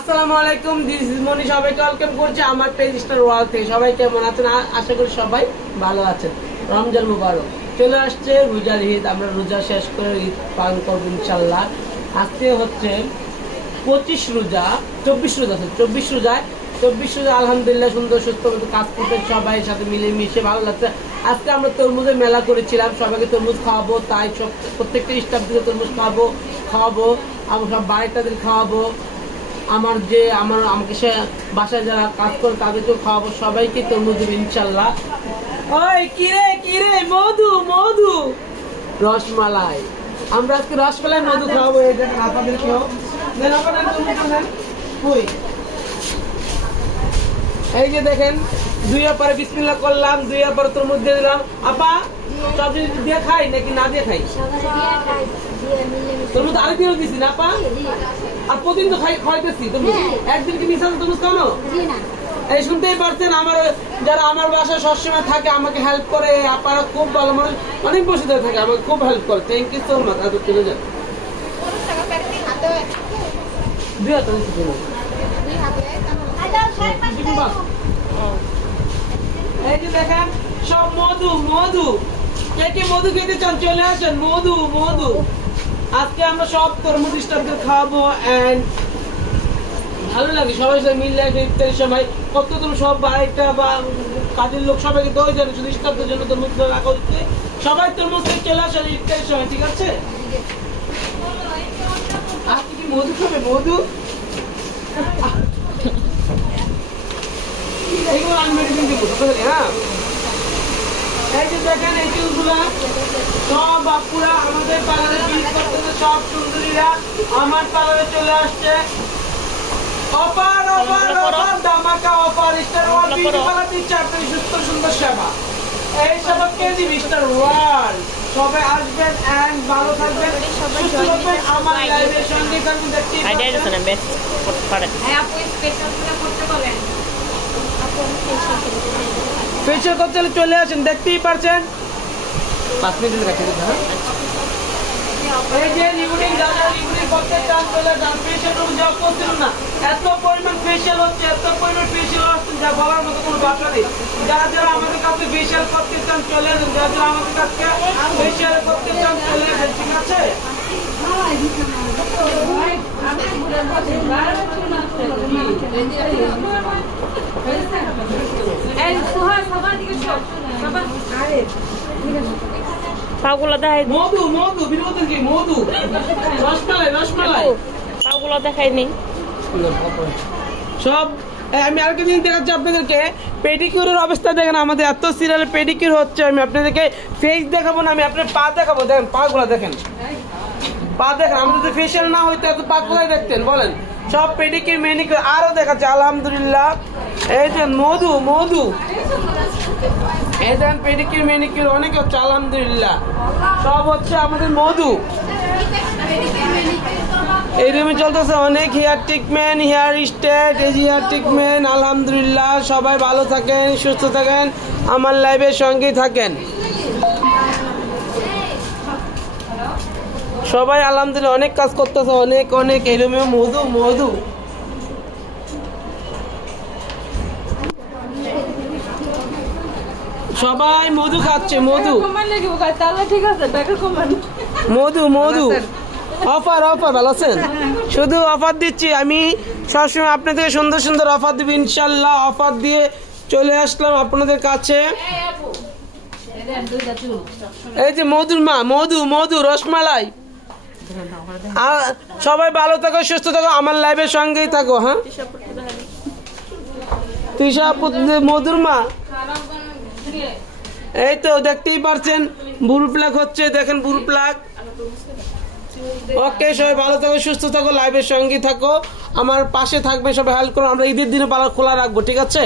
আসসালামু আলাইকুম this is মনি সবাইকে ওয়েলকাম করছি আমার পেজ স্টার ওয়াল থেকে। সবাই কেমন আছেন? আশা করি সবাই ভালো আছেন। রমজান মুবারক। চলে আসছে রোজার ঈদ। আমরা রোজা শেষ করে ঈদ পালন করব ইনশাল্লাহ আজকে হচ্ছে পঁচিশ রোজা, চব্বিশ রোজা চব্বিশ রোজায়। চব্বিশ রোজা, আলহামদুলিল্লাহ, সুন্দর, সুস্থ কাজ করতে সবাই, সাথে মিলে মিশে ভালো লাগছে। আজকে আমরা তরমুজের মেলা করেছিলাম। সবাইকে তরমুজ খাওয়াবো, তাই সব প্রত্যেকটা স্টাফ দিকে তরমুজ খাওয়াবো খাওয়াবো, আমরা সব বাড়িটাদের খাওয়াবো। আমার যে আমার আমাকে সে বাসায় যারা কাজ করে তাদেরকেও খাওয়াবো সবাইকে তরমুজ দেবো ইনশাল্লাহ। ওই কিরে কিরে মধু মধু। রসমালাই। আমরা আজকে রসমালাই মধু খাওয়াবো এই দেখেন আপনাদেরকেও আপনাদের কই? এই যে দেখেন দুই পরে বিসমিল্লাহ করলাম দুই পরে তরমুজ দিয়ে দিলাম। আপা সব দিয়ে খাই নাকি না দিয়ে খাই? তরমুজ আরেক দিনও দিছি না আপা? আর প্রতিদিন তো খাই খাইতেছি তরমুজ। একদিন কি মিশাল তরমুজ খাও এই শুনতেই পারছেন আমার যারা আমার বাসায় সবসময় থাকে আমাকে হেল্প করে আপনারা খুব ভালো মানুষ অনেক বসে থাকে আমাকে খুব হেল্প করে। থ্যাংক ইউ সো মাচ এত চলে যান। দুই হাতে নিচে চলে যান। এই যে দেখেন সব মধু মধু। কে কে মধু খেতে চান? চলে আসেন, মধু মধু। আজকে আমরা সব তরমুজ খাওয়াবো এন্ড ভালো লাগে, সবাই সাথে মিললে একটা ইফতারের সময়। কত তুমি সব বাড়িটা বা কাজের লোক সবাইকে দই জানে শুধু স্টাফদের জন্য তরমুজ রাখা হচ্ছে। সবাই তরমুজ থেকে চলে আসেন ইফতারের সময়, ঠিক আছে? আজকে কি মধু খাবে, মধু? এইগুলো আমি মেডিসিন দিব হ্যাঁ। এই যে দেখেন এই চুলগুলা সব বাপুরা আমাদের পার্লারে বিল করতেছে সব সুন্দরীরা আমার পার্লারে চলে আসছে। অপার অপার অপার দামাকা অপার স্টার ওয়াল বিউটি পার্লার আপনি সুস্থ সুন্দর সেবা। এই সেবা কে দিবি স্টার ওয়াল সবাই আসবেন এন্ড ভালো থাকবেন। সুস্থ থাকবেন। আমার লাইভের সঙ্গে থাকবেন দেখতেই আইডিয়া পাচ্ছেন। আছে না বেস্ট করতে পারেন। ফেসিয়াল করতে হলে চলে আসেন দেখতেই পারছেন? পাঁচ মিনিটের কাছে দিতে হ্যাঁ এই যে রিবুনিং যারা রিবুনিং করতে চান চলে যান ফেসিয়াল রুম জব করছিল না। এত পরিমাণ ফেসিয়াল হচ্ছে এত পরিমাণ ফেসিয়াল হচ্ছে যা বলার মতো কোনো ভাষা নেই। যারা যারা আমাদের কাছে ফেসিয়াল করতে চান চলে আসেন। যারা যারা আমাদের কাছে ফেসিয়াল করতে চান চলে আসেন ঠিক আছে? পাগুলো দেখাই মধু মধু বিনোদন কি? মধু। রসমালাই রসমালাই। পাগুলো দেখাইনি সব এই আমি জিনিস দেখাচ্ছি আপনাদেরকে। পেডিকিউরের অবস্থা দেখেন আমাদের এত সিরিয়ালে পেডিকিউর হচ্ছে আমি আপনাদেরকে ফেস দেখাবো না আমি আপনার পা দেখাবো। দেখেন পাগুলো দেখেন। পা দেখেন আমাদের যদি ফেশিয়াল না হইতো এত পা কোথায় দেখতেন বলেন। সব পেডিকিউর মেনিকিউর আরও দেখাচ্ছে, আলহামদুলিল্লাহ। এই যে মধু মধু। এই দেখেন পেডিকিউর মেনিকিউর অনেক হচ্ছে, আলহামদুলিল্লাহ। সব হচ্ছে আমাদের মধু। এই রুমে চলতেছে অনেক হেয়ার ট্রিটমেন্ট, হেয়ার স্টেট এই হেয়ার ট্রিটমেন্ট, আলহামদুলিল্লাহ। সবাই ভালো থাকেন, সুস্থ থাকেন, আমার লাইভের সঙ্গেই থাকেন। সবাই আলহামদুলিল্লাহ অনেক কাজ করতেছে অনেক অনেক। এই রুমে মধু মধু। সবাই মধু খাচ্ছে মধু। ঠিক আছে মধু মধু। অফার অফার ভালো আছেন? শুধু অফার দিচ্ছি আমি সবসময় আপনাদের সুন্দর সুন্দর অফার দিব ইনশাল্লাহ অফার দিয়ে চলে আসলাম আপনাদের কাছে। এই যে মধুর মা মধু মধু রসমালাই। আর সবাই ভালো থাকো সুস্থ থাকো আমার লাইভের সঙ্গেই থাকো হ্যাঁ? তৃষা মধুর মা। এই তো দেখতেই পারছেন বুরু প্লাগ হচ্ছে দেখেন বুরু প্লাগ ওকে সবাই ভালো থাকো সুস্থ থাকো লাইভের সঙ্গে থাকো। আমার পাশে থাকবে সবাই হেল্প করো আমরা ঈদের দিনে পালা খোলা রাখব ঠিক আছে?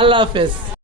আল্লাহ হাফেজ।